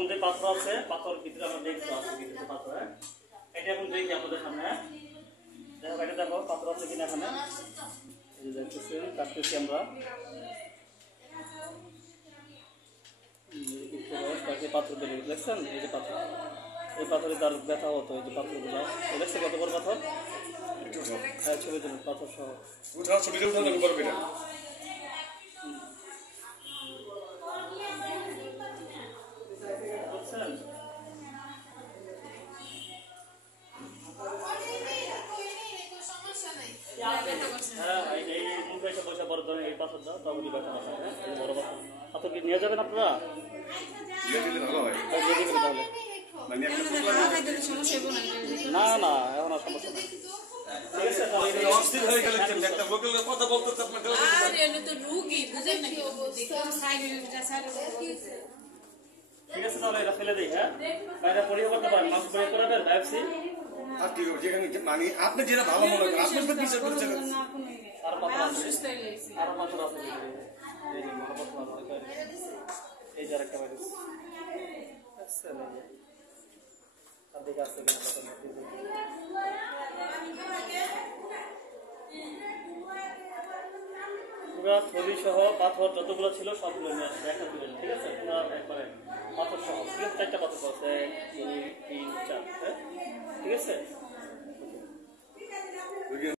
এখন যে পাথর আছে পাথর ভিতরে আমরা দেখতে আছে ভিতরে পাথর। হ্যাঁ, এটা এখন দেখি আপনাদের সামনে। দেখো এটা দেখো পাথর আছে কিনা এখানে। এই যে দেখতেছেন কাটতেছি আমরা। পাথর দেখছেন, এই যে পাথর, এই পাথরে তার ব্যথা হতো। এই যে পাথরগুলো দেখছে কত বড় পাথর। হ্যাঁ, ছবি তুলুন পাথর সহ। হ্যাঁ, এই মুখে এসে বসে বড় ধরনের এই পাথর দাও, তখনই ব্যথা না হয়। বড় পাথর পাথর কি নিয়ে যাবেন আপনারা? না না, এখন আর সমস্যা নেই। ঠিক আছে, তাহলে এটা ফেলে দিই। হ্যাঁ, এটা পরীক্ষা করতে পারেন, মাস্ক পরীক্ষা করাবেন বায়োপসি। মানে আপনি যেটা ভালো মনে করেন আপনি বিচার করছেন। এই যে আরেকটা ভাইরাস দিকে আসছে কিনা পুরা থলি সহ পাথর যতগুলো ছিল সবগুলো নিয়ে আসছে একটা তুলে। ঠিক আছে, পুরা একবারে পাথর সহ। ঠিক আছে, 4টা পাথর আছে, 1 2 3 4। ঠিক আছে।